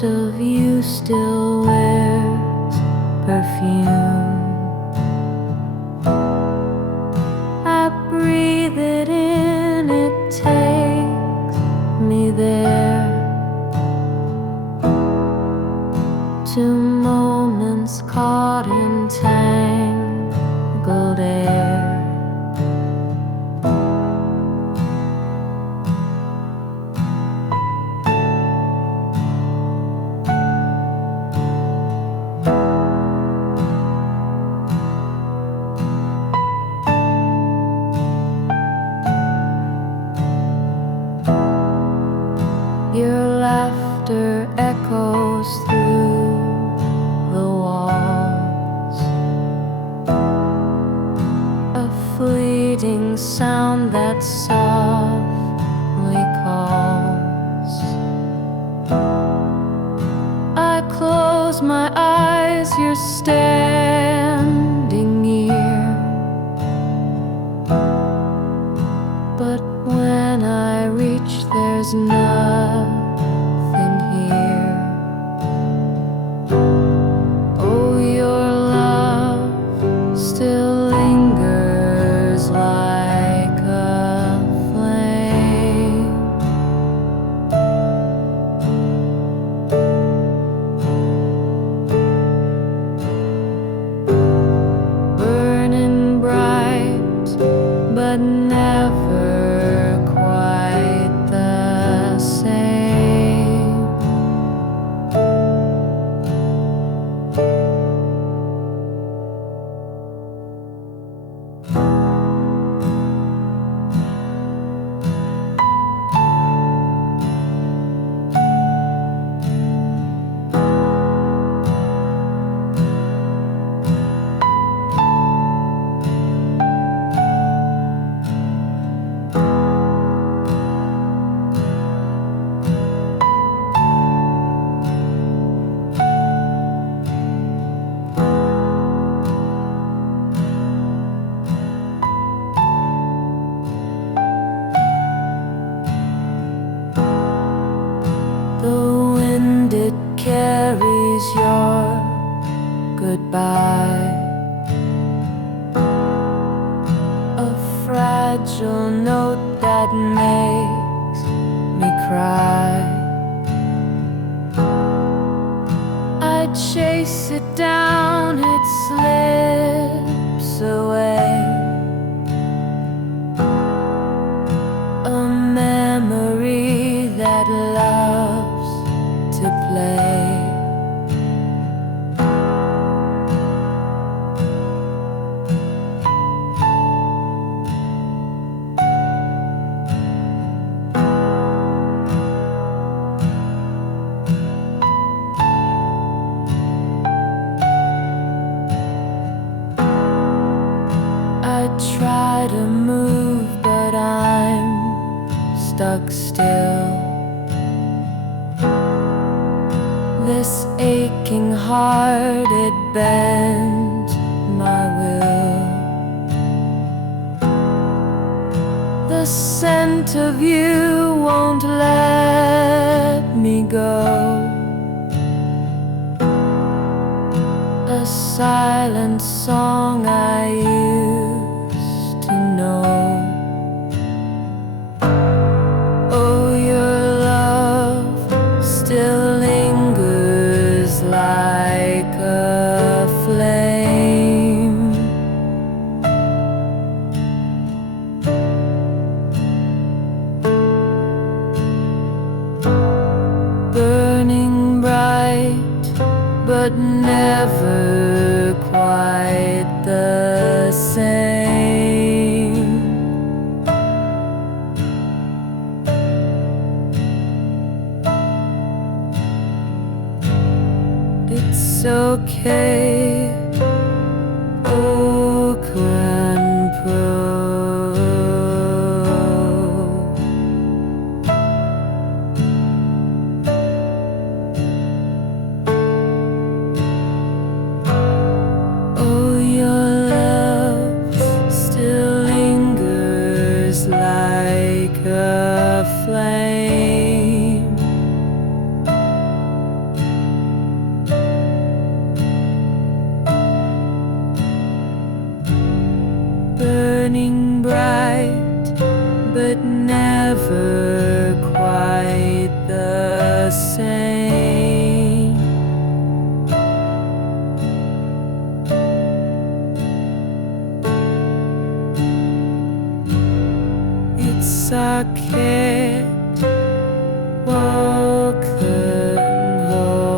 ghost of you still wears perfume. I breathe it in, it takes me there, to moments caught in tangled air. Your laughter echoes through the walls, a fleeting sound that softly calls. I close my eyes, you're standing near, but when I reach, there's nothing here. Oh, your love still lingers like a flame. Burning bright, but never quite the same. The wind, it carries your goodbye, a fragile note that makes me cry. I chase it down, it slips away, a memory that loves to play. I try to move, but I'm stuck still. This aching heart, it bends my will. The scent of you won't let me go, a silent song I used to know. Oh, your love still lingers like a flame. Burning bright, but never quite the same. It's okay, oh grandpa. Oh, your love still lingers like a flame. but never quite the same. It's a cat walking home.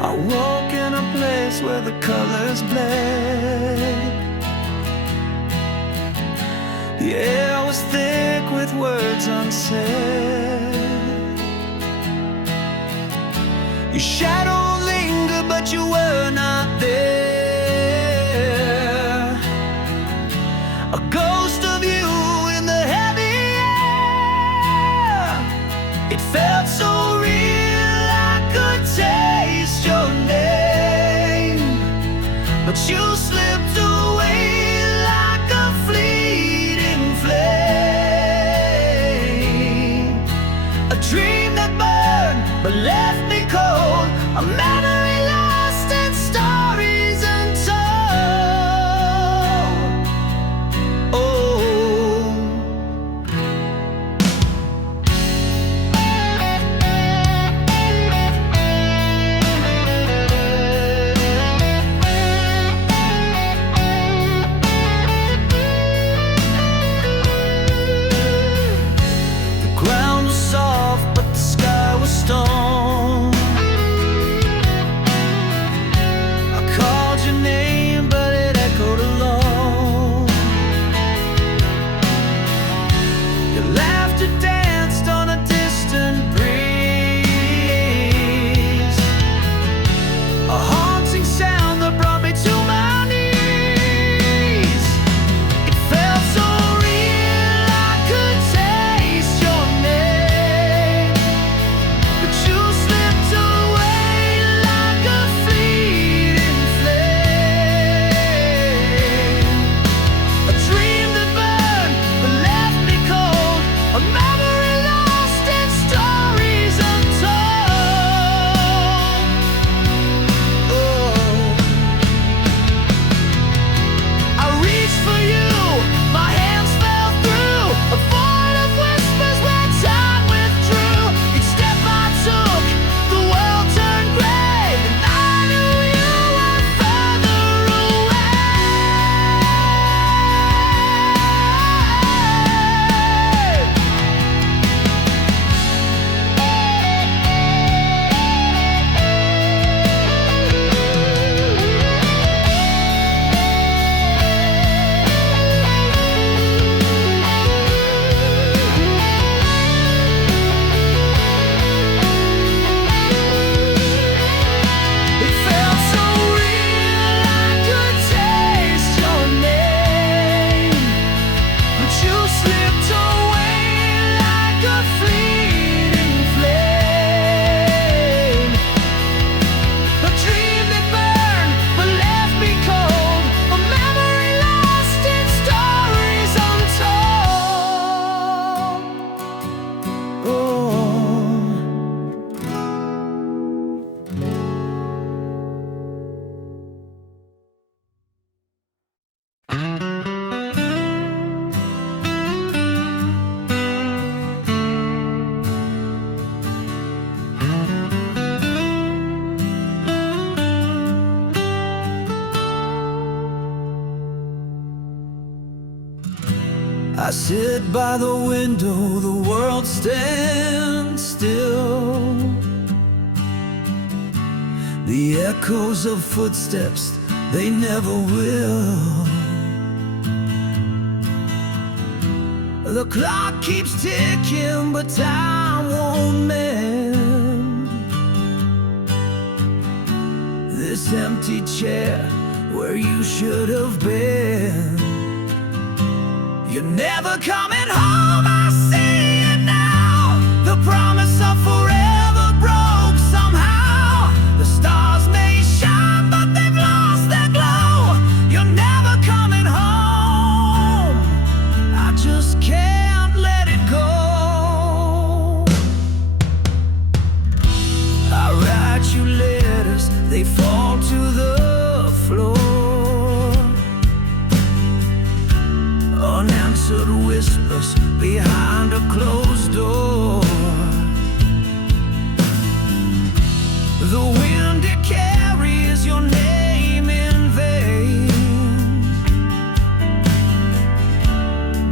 I walk in a place where the colors blend. The air was thick with words unsaid. Your shadow lingered, but you were not there. A ghost of you in the heavy air. It felt so real, I could taste your name, but you slipped away like a fleeting flame. A dream that burned but left me cold, a memory lost and stories untold. Oh, I sit by the window, the world stands still. The echoes of footsteps, they never will. The clock keeps ticking, but time won't mend this empty chair where you should have been. You're never coming home, I see it now. The promise of forever broke somehow. The stars may shine, but they've lost their glow. You're never coming home, I just can't let it go. I write you letters, they fall to the floor. Unanswered whispers behind a closed door. The wind, it carries your name in vain,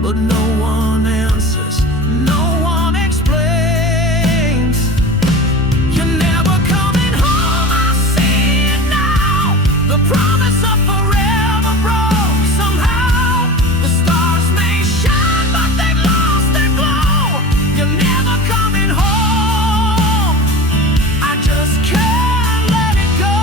but no one answers, no one explains. You're never coming home, I see it now. The promise of forever broke somehow. The stars may shine, but they've lost their glow. You're never coming home, I just can't let it go.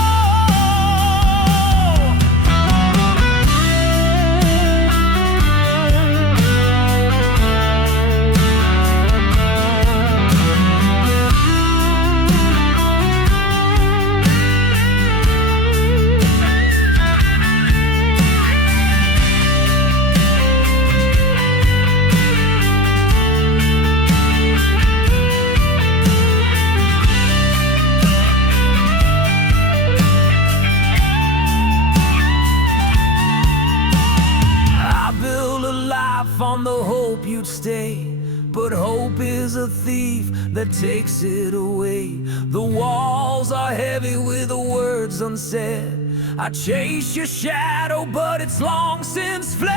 I built a life on the hope you'd stay, but hope is a thief that takes it away. The walls are heavy with the words unsaid. I chase your shadow, but it's long since fled.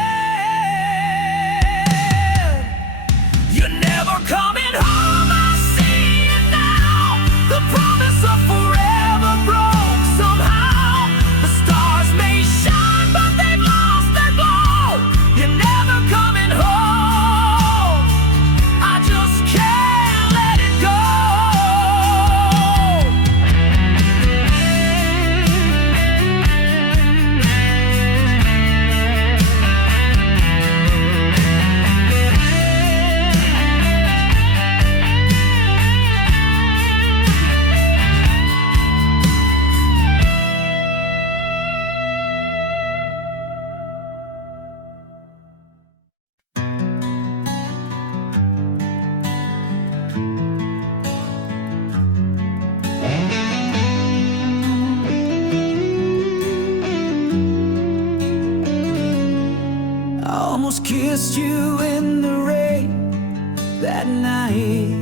You're never coming home, I see it now. The promise of forever broke somehow. The stars may shine, but they've lost their glow. You're never coming home, I just can't let it go. I almost kissed you in the rain that night,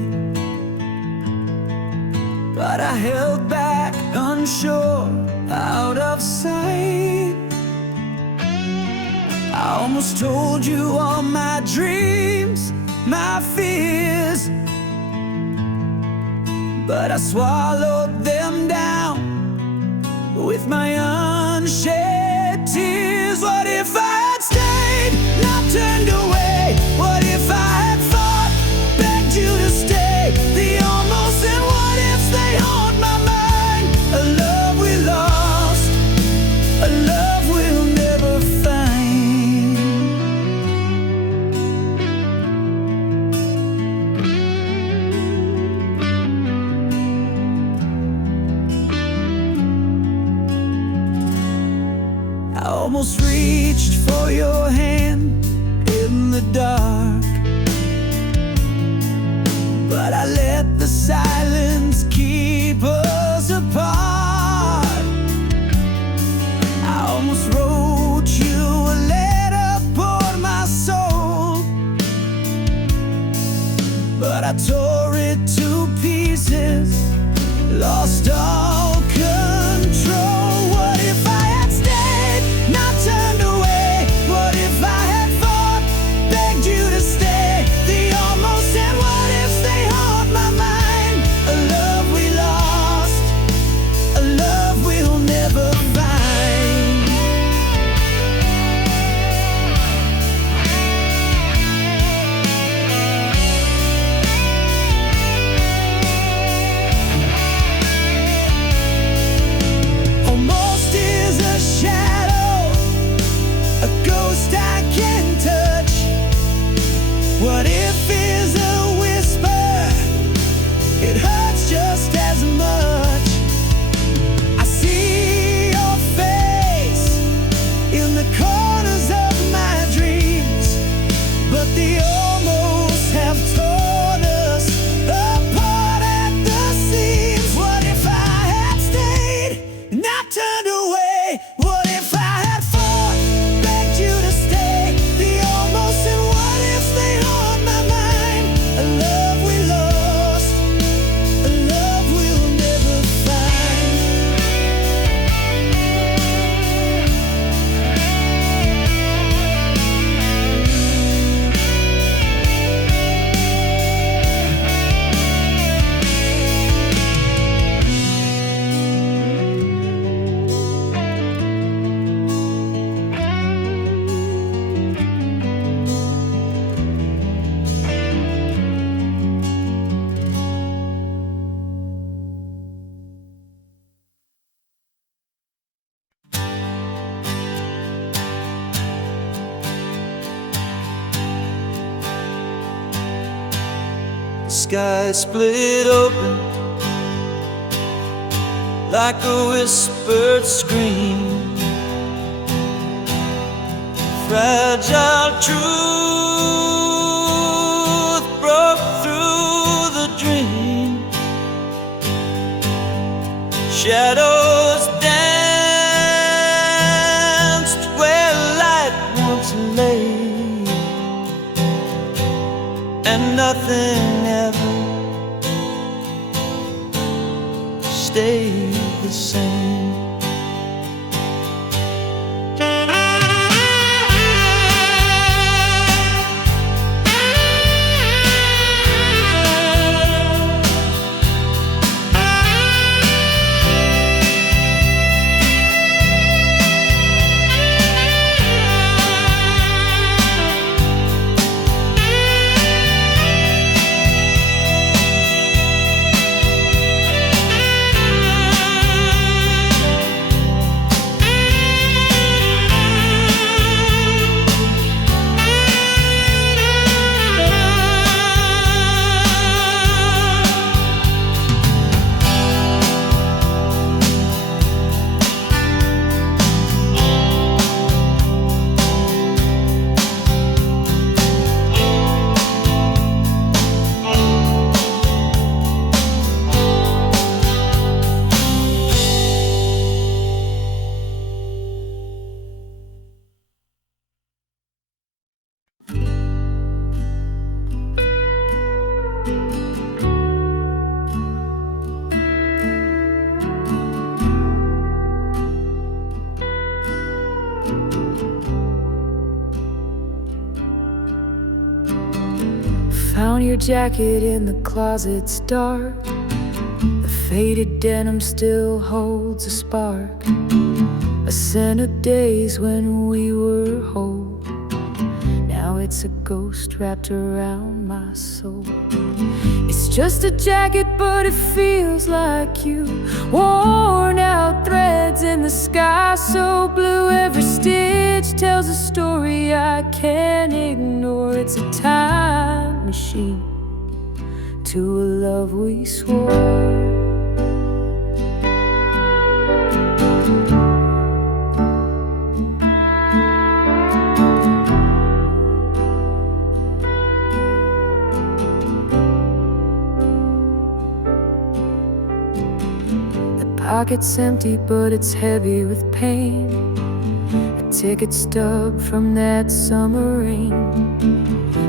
but I held back, unsure, out of sight. I almost told you all my dreams, my fears, but I swallowed them down with my unshed tears. What if I had stayed, not turned away? What if I had fought, begged you to stay? The almost and what ifs, they haunt my mind. A love we lost, a love we'll never find. I almost reached for your hand in the dark, but I let the silence keep us apart. I almost wrote you a letter, poured my soul, but I tore it to pieces, lost all control. What if I had stayed, not turned away? What if I had fought, begged you to sky split open like a whispered scream. Fragile truth broke through the dream. Shadows danced where light once lay, and nothing ever stayed the same. Found your jacket in the closet's dark. The faded denim still holds a spark, a scent of days when we were whole. Now it's a ghost wrapped around my soul. It's just a jacket, but it feels like you. Worn out threads in the sky so blue. Every stitch tells a story I can't ignore. It's a time machine to a love we swore. Pocket's empty, but it's heavy with pain. A ticket stub from that summer rain.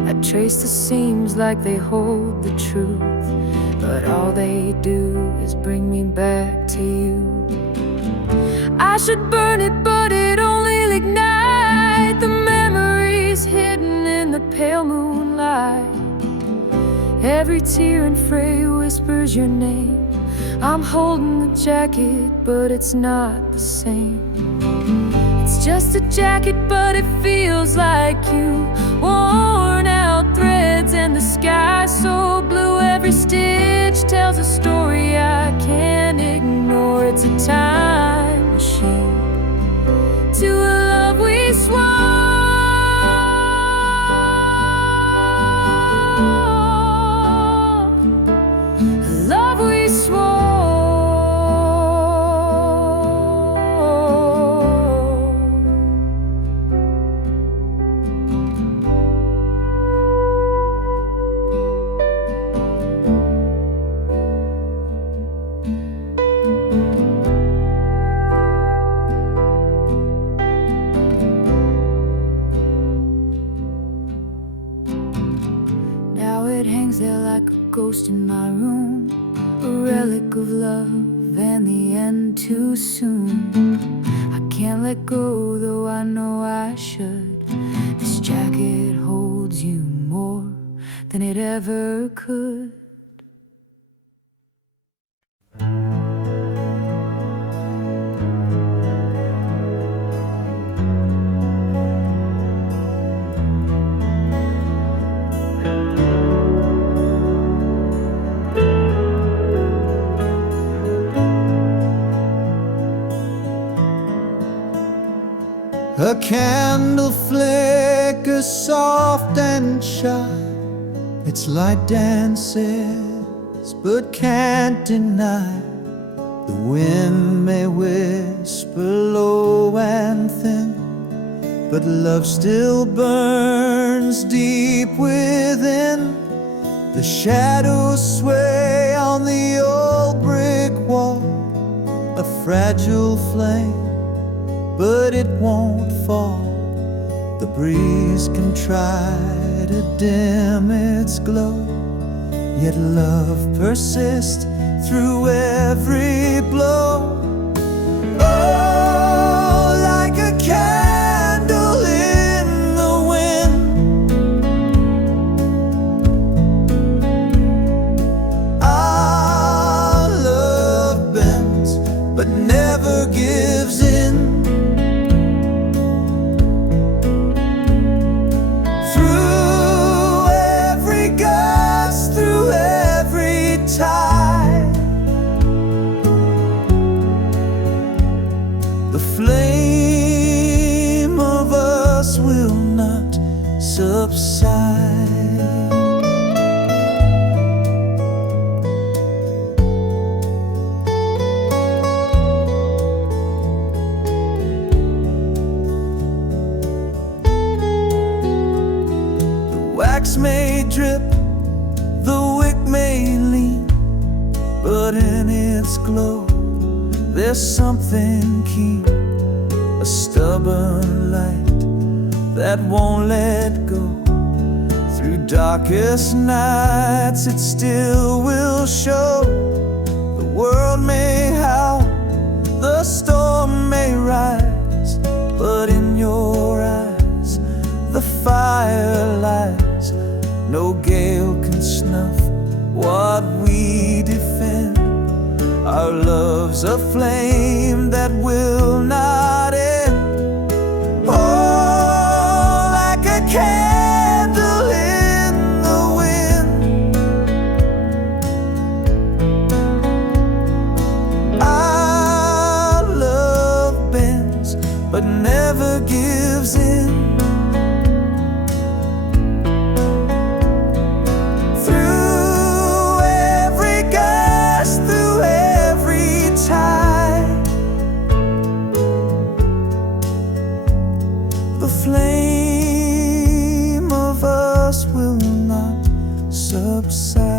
I trace the seams like they hold the truth, but all they do is bring me back to you. I should burn it, but it only ignite the memories hidden in the pale moonlight. Every tear and fray whispers your name. I'm holding the jacket, but it's not the same. It's just a jacket, but it feels like you. Worn out threads and the sky so blue. Every stitch tells a story I can't ignore. It's a time machine to a love we swore. A love we swore. It hangs there like a ghost in my room, a relic of love and the end too soon. I can't let go, though I know I should. This jacket holds you more than it ever could. A candle flickers soft and shy. It Its light dances, but can't deny. The wind may whisper low and thin, but love still burns deep within. The shadows sway on the old brick wall, a fragile flame, but it won't fall. The breeze can try to dim its glow, yet love persists through every blow. Oh, like a candle in the wind, our love bends but never gives in. Through every gust, through every tide, the flame of us will not subside. The wax may drip, the wick may lean, but in its glow there's something keen, a stubborn light that won't let go. Through darkest nights it still will show. The world may howl, the storm may rise, but in your eyes the fire lies. No gale can snuff what we defend. Our love's a flame that will not end. Oh, like a candle in the wind, our love bends but never gives in. Through every gust, through every tide, the flame of us will not subside.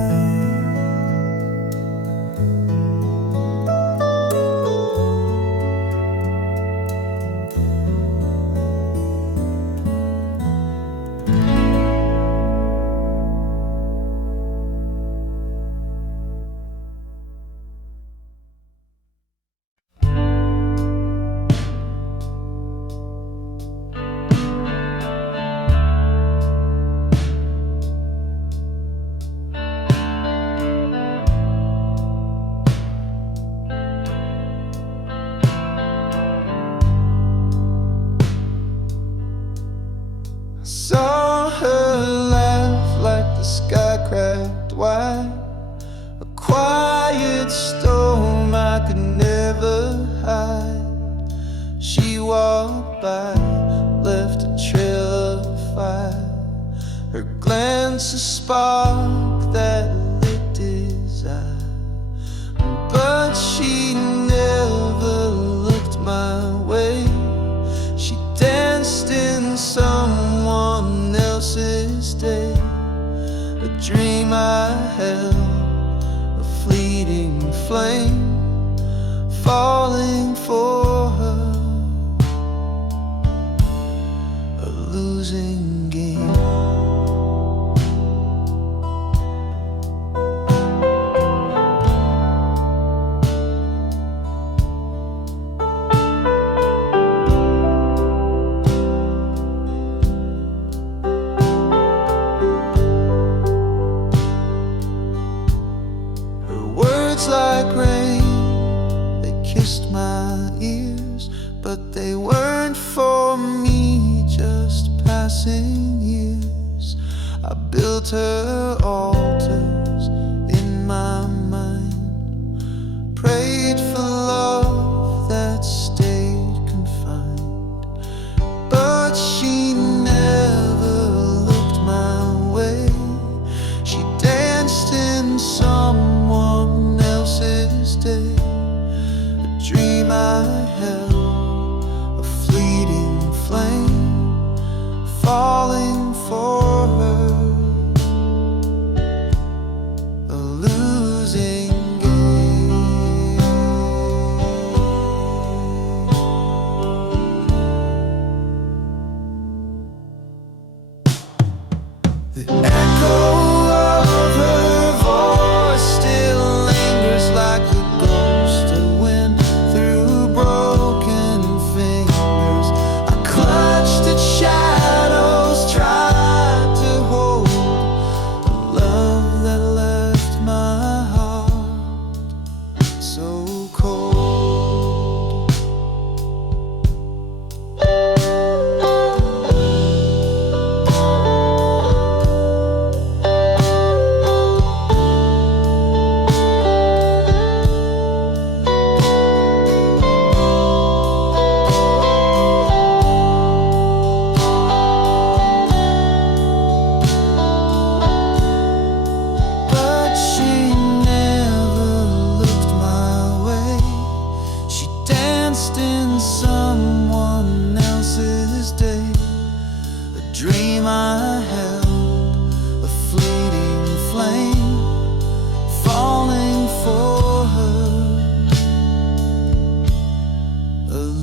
Saw her laugh like the sky cracked wide, a quiet storm I could never hide. She walked by, left a trail of fire, her glance a spark that lit desire. But she never looked my way. She danced in someone else's day, a dream I held, a fleeting flame, falling for her, a losing game. Like rain, they kissed my ears, but they weren't for me, just passing years. I built her altars in my mind, prayed for love that stayed confined, but she never looked my way. She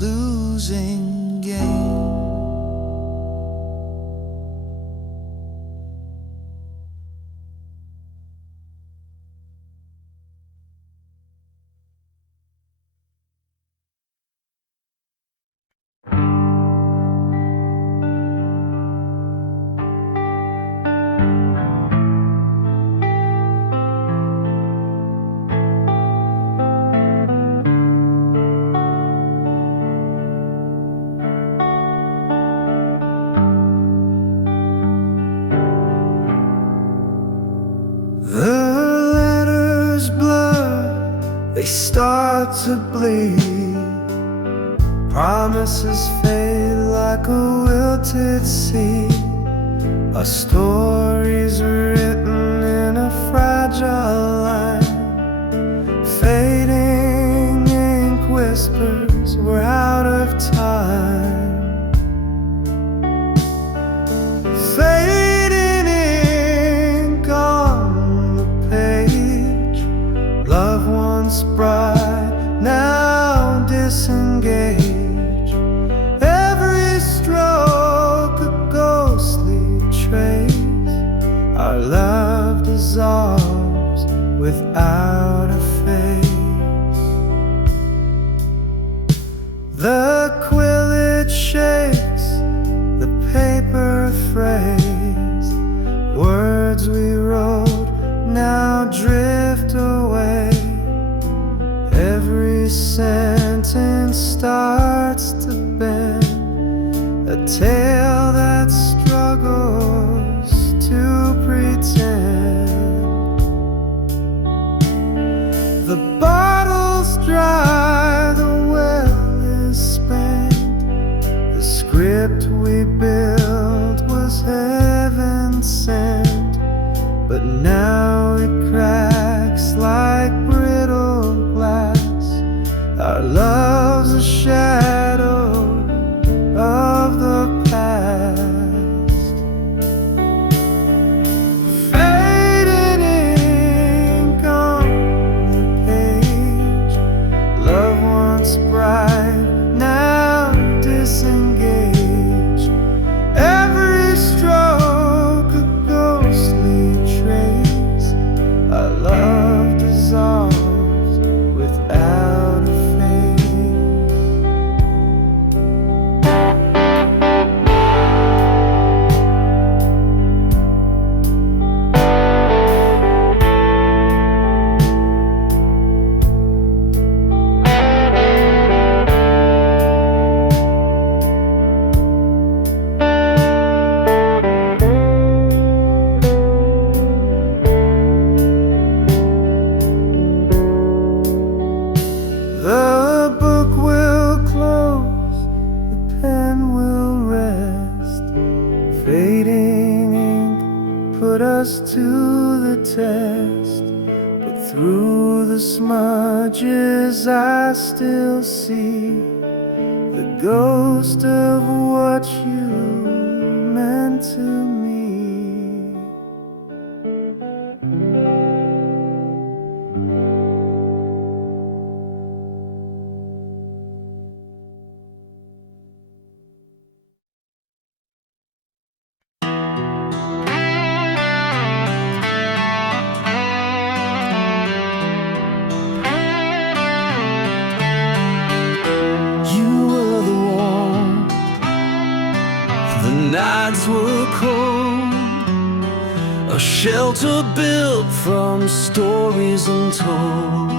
losing game. The letters blur, they start to bleed. Promises fade like a wilted seed. Our stories written in a fragile line. Fading ink whispers we're out of time. Fading ink on the page. Love once bright, now disengaged. Every stroke a ghostly trace. Our love dissolves without a face. The quill it shakes, the paper phrase. Words we wrote now drift away. Every sentence starts to bend, a tale that struggles to pretend. The bottle's dry, the well is spent. The script we built was heaven sent, but now it cracks like brittle glass. Our love's a shadow of the past. Fading ink on the page. Love once bright, now disengaged. Every stroke a ghostly trace. Our love dissolves without a face. The book will close, the pen will rest. Fading ink put us to the test, but through the smudges I still see the ghost of what you meant to me. Nights were cold, a shelter built from stories untold.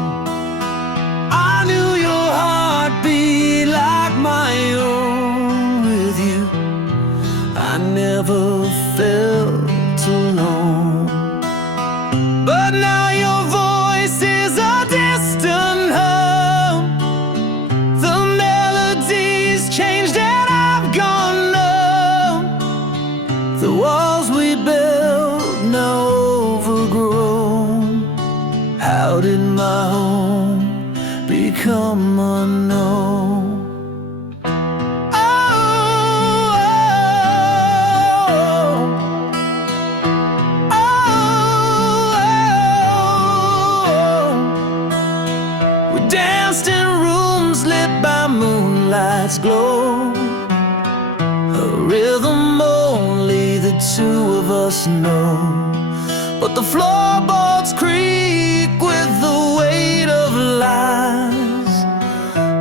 I knew your heart beat like my own. With you, I never felt alone. But now your voice is a distant hum. The melody's changed and I've gone numb. The walls we built now overgrown. How did my nights glow, a rhythm only the two of us know. But the floorboards creak with the weight of lies.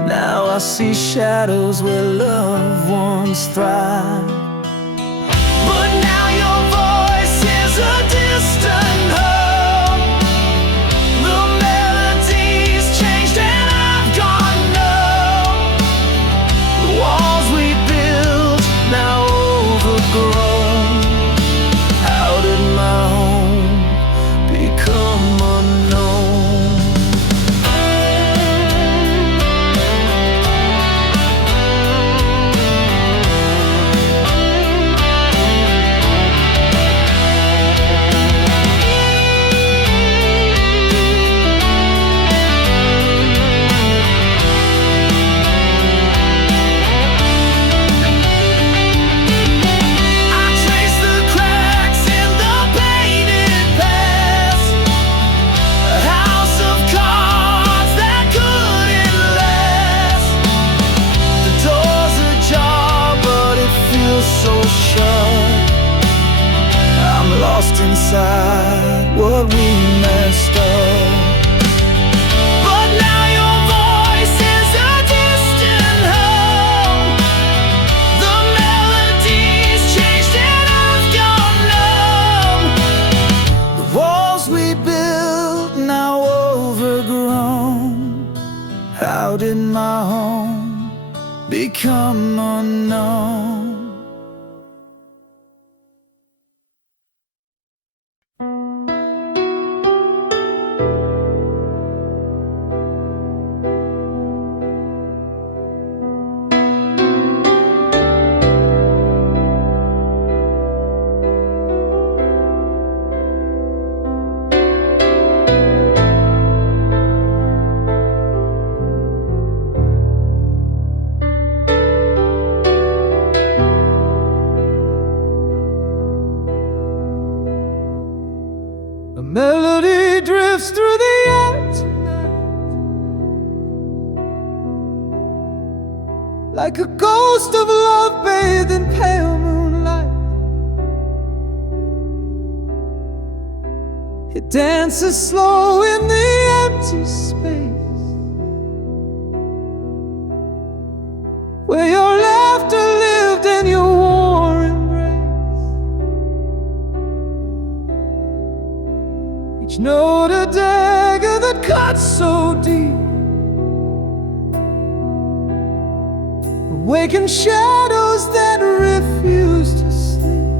Now I see shadows where love once thrived. But now your voice is a distant hum. The melody's changed and I've gone numb. The walls we built, now overgrown. How did my home become unknown? So shut, I'm lost inside what we messed up. But now your voice is a distant hum. The melody's changed and I've gone numb. The walls we built, now overgrown. How did my home become unknown? Melody drifts through the air tonight, like a ghost of love bathed in pale moonlight. It dances slow in the empty space, where your laughter lived and your war embrace. Each note a dagger that cuts so deep, awaken shadows that refuse to sleep.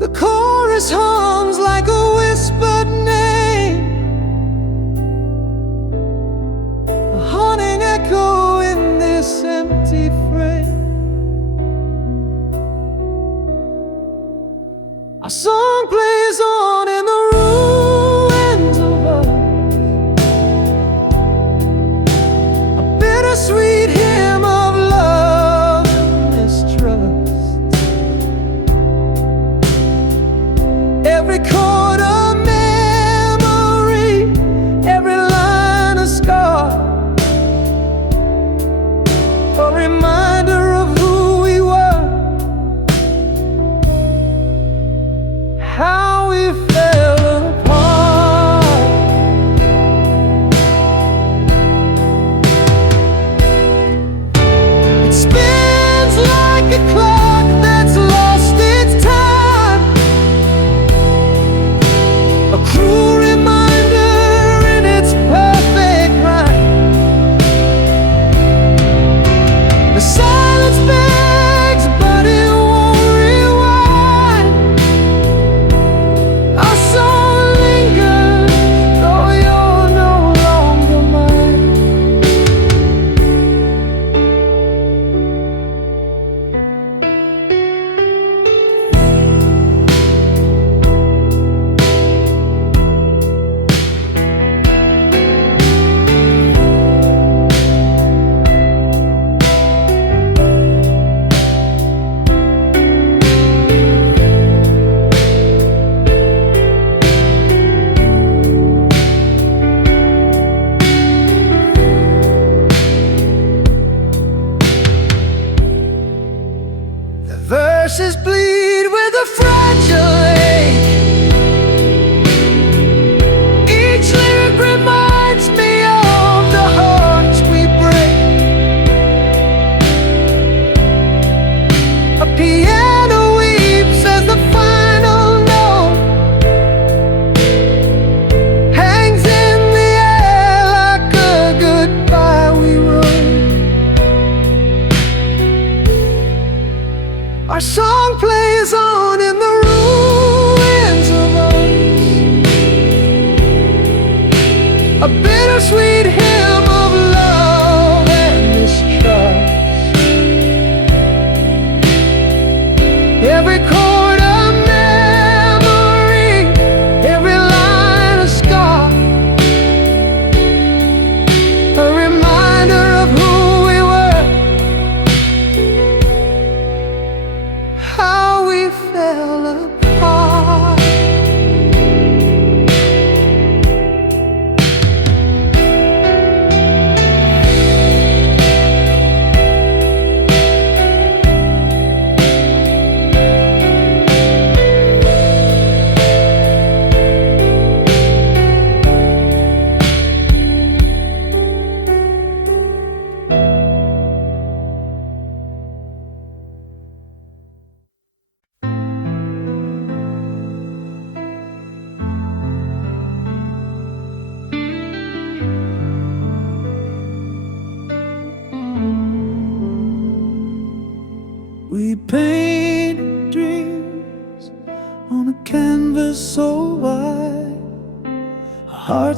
The chorus hums like a whispered name, a haunting echo in this empty frame. Our song plays on in the ruins of us, a bittersweet hymn of love and mistrust. Every chord a memory, every line a scar, a reminder of who we were.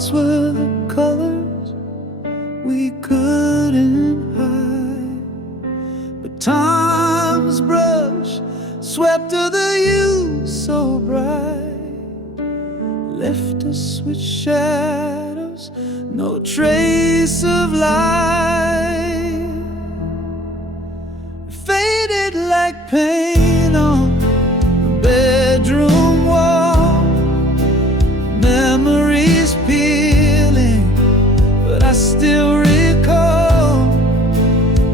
hearts were the colors we couldn't hide, but time's brush swept to the hues so bright, left us with shadows, no trace of light. Faded like paint on a bedroom wall, memories peeling, but I still recall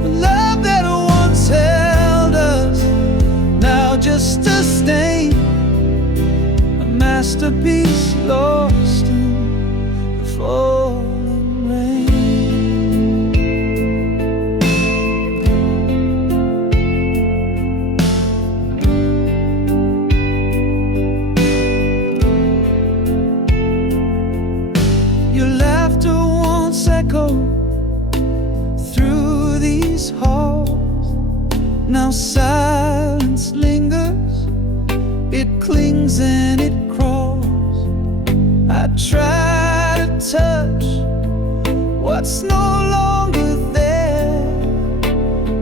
the love that once held us, now just a stain, a masterpiece lost in the falling rain. Your laughter once echoed through these halls, now silence lingers, it clings and it crawls. I try to touch what's no longer there,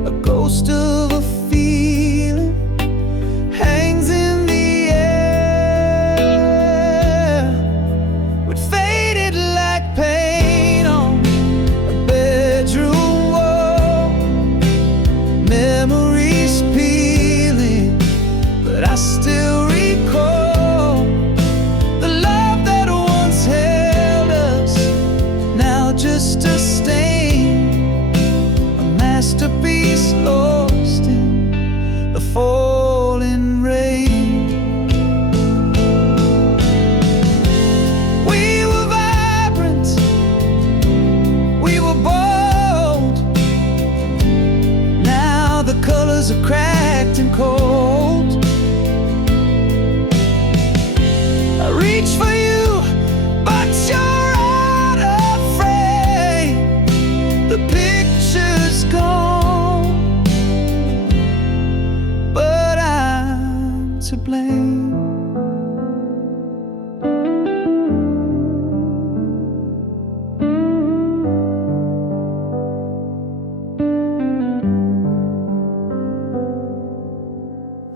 a ghost of a feeling hangs in the air. It faded like paint on a bedroom wall, memories peeling, but I still recall the love that once held us, now just a stain, a masterpiece lost in the falling rain. We were vibrant, we were bold, now the colors are cracked and cold. I reach for you, but you're out of frame, the picture's gone, but I'm to blame.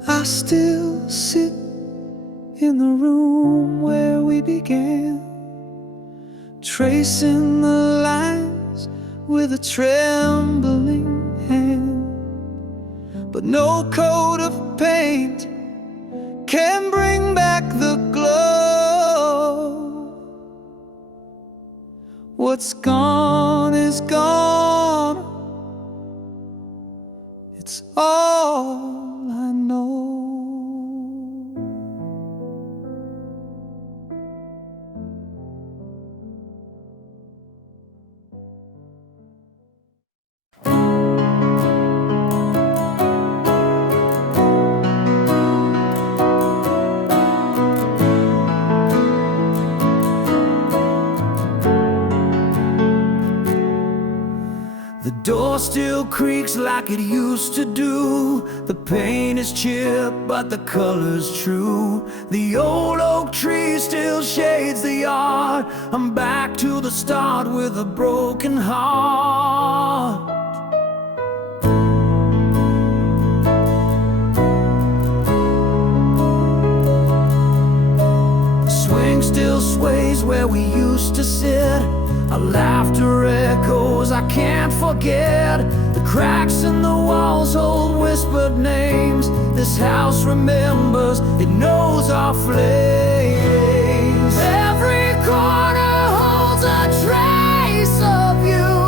I still sit in the room where we began, tracing the lines with a trembling hand, but no coat of paint can bring back the glow. What's gone is gone, it's all I know. The door still creaks like it used to do. The paint is chipped, but the color's true. The old oak tree still shades the yard. I'm back to the start with a broken heart. The swing still sways where we used to sit. Our laughter echoes, I can't forget. The cracks in the walls hold whispered names. This house remembers, it knows our flames. Every corner holds a trace of you,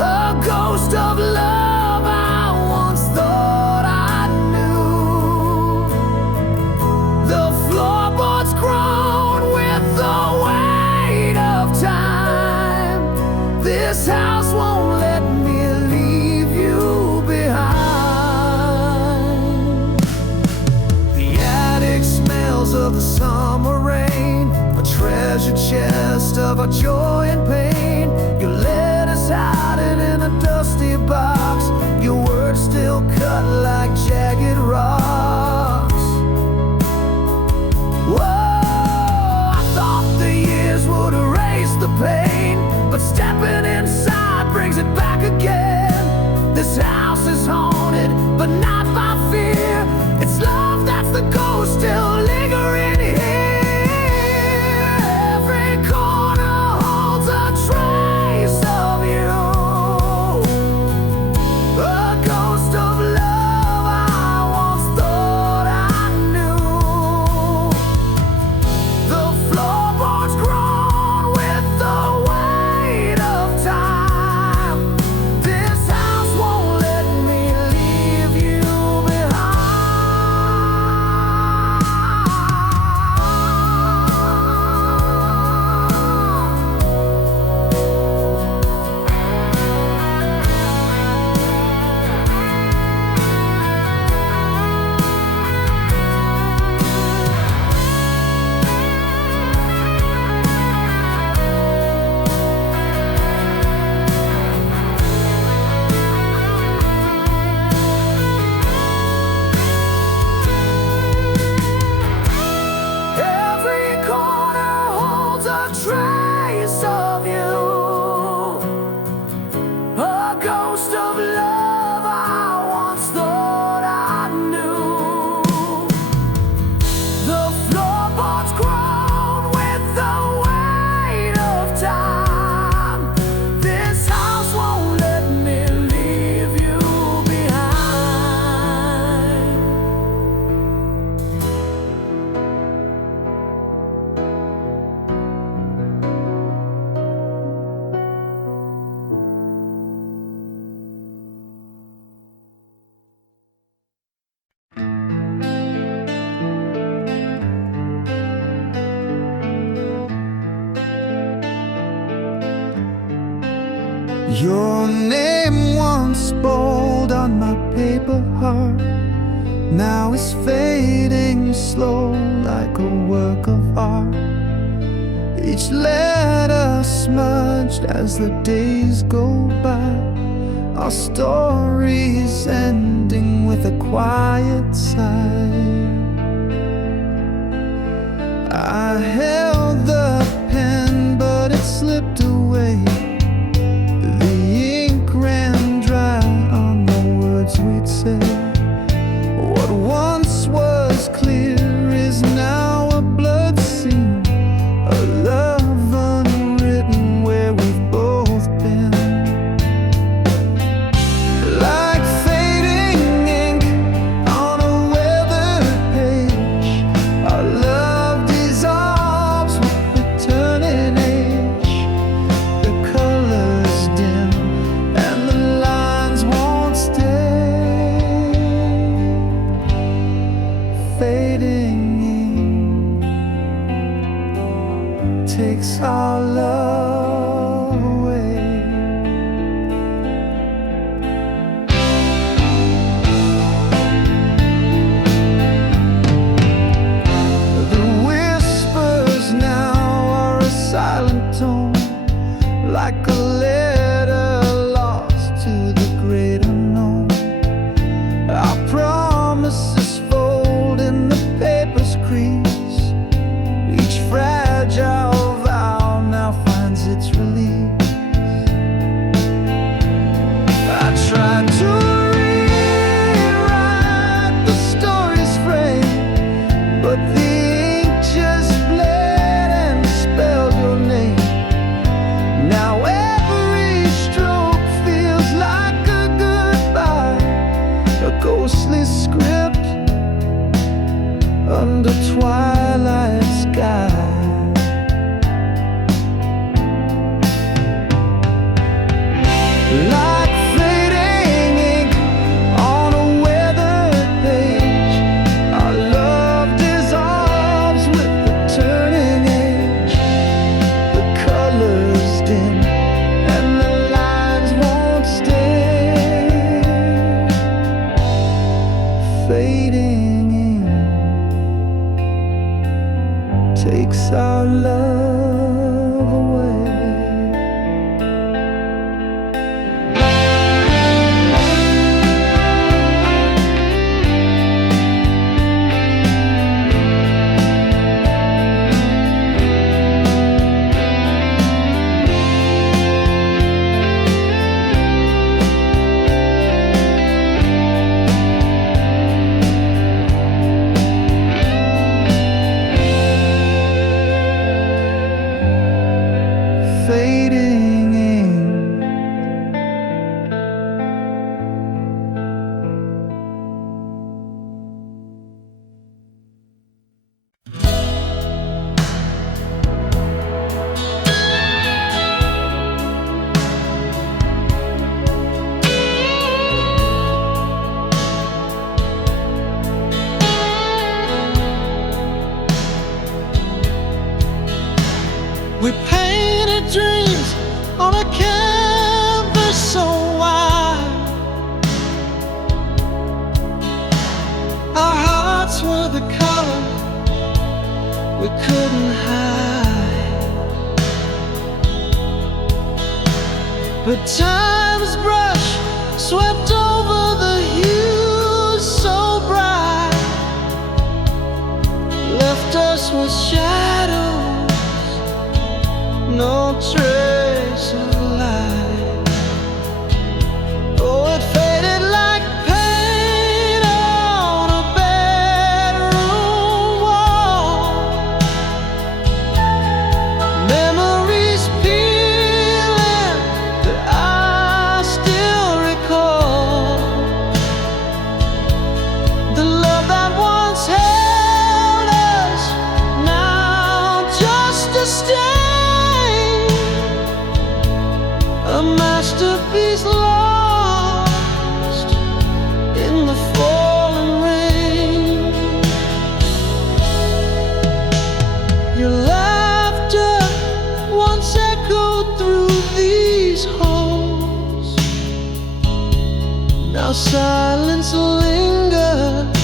a ghost of love I once thought I knew. The floorboards groan with the weight of time. This house won't let me leave you behind. The attic smells of the summer rain. This house is haunted, but not by fear. It's love that's the ghost still lingering here. Every corner holds a trace of you, a ghost of love I once thought I knew. The floorboards groan with the weight of time. This house won't let me leave you Every corner holds a trace of you, a ghost of love I once thought I knew. The floorboards groan with the weight of time. This house won't let me leave you behind. Your name once bold on my paper heart, now is fading slow like a work of art. Each letter smudged as the days go by, our stories ending with a quiet sigh. I held the pen, but it slipped away. The ink ran dry on the words we'd say. What once was clear is now a blood scene, a love unwritten where we've both been. Like fading ink on a weathered page, our love dissolves with the turning age. The colors dim and the lines won't stay. Fading ink takes our love away. The whispers now are a silent tone, like a letter lost to the great unknown. Our promises fold in the paper's crease. Each fragile vow now finds its release. I tried to rewrite the story's frame, but the ink just bled and spelled your name. Now every stroke feels like a goodbye, a ghostly script under twilight sky. Like fading ink on a weathered page, our love dissolves with the turning age. The colors dim and the lines won't stay. Fading ink takes our love away. but time's brush swept over the hues so bright, left us with shadows, no trace of light. Oh, it faded like paint on a bedroom wall. Memories peeling that I still recall. The love that once held us, now just a stain. A masterpiece lost in the falling rain. Your laughter once echoed through these halls. Now silence lingers,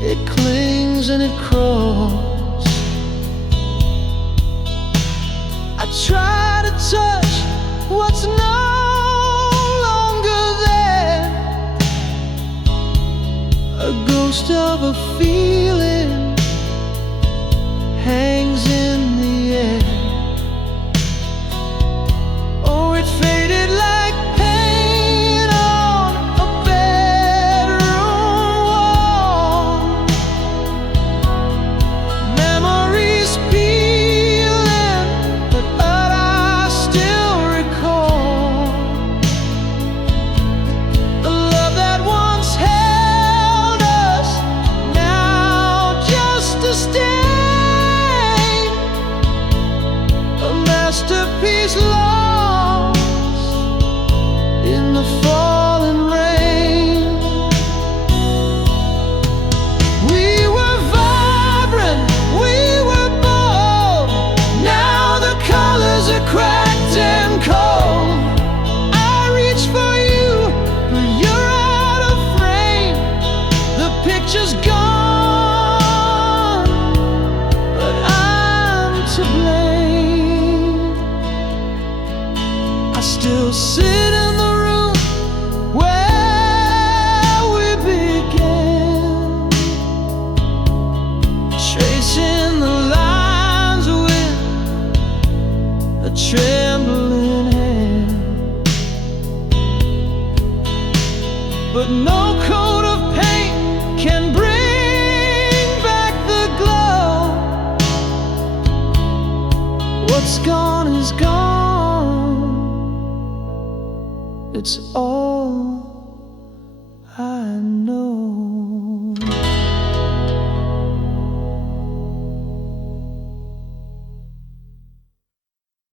it clings and it crawls. I try to touch what's no longer there, a ghost of a feeling hangs in the air. Oh, it faded like paint on a bedroom wall. Memories peeling, but I still recall. The love that once held us, now just a stain. A masterpiece lost in the falling rain. We were vibrant, we were bold. Now the colors are cracked and cold. I reach for you, but you're out of frame. The picture's gone, but I'm to blame. I still sit in the room where we began, tracing the lines with a trembling hand. But no coat of paint can bring back the glow. What's gone is gone. It's all I know.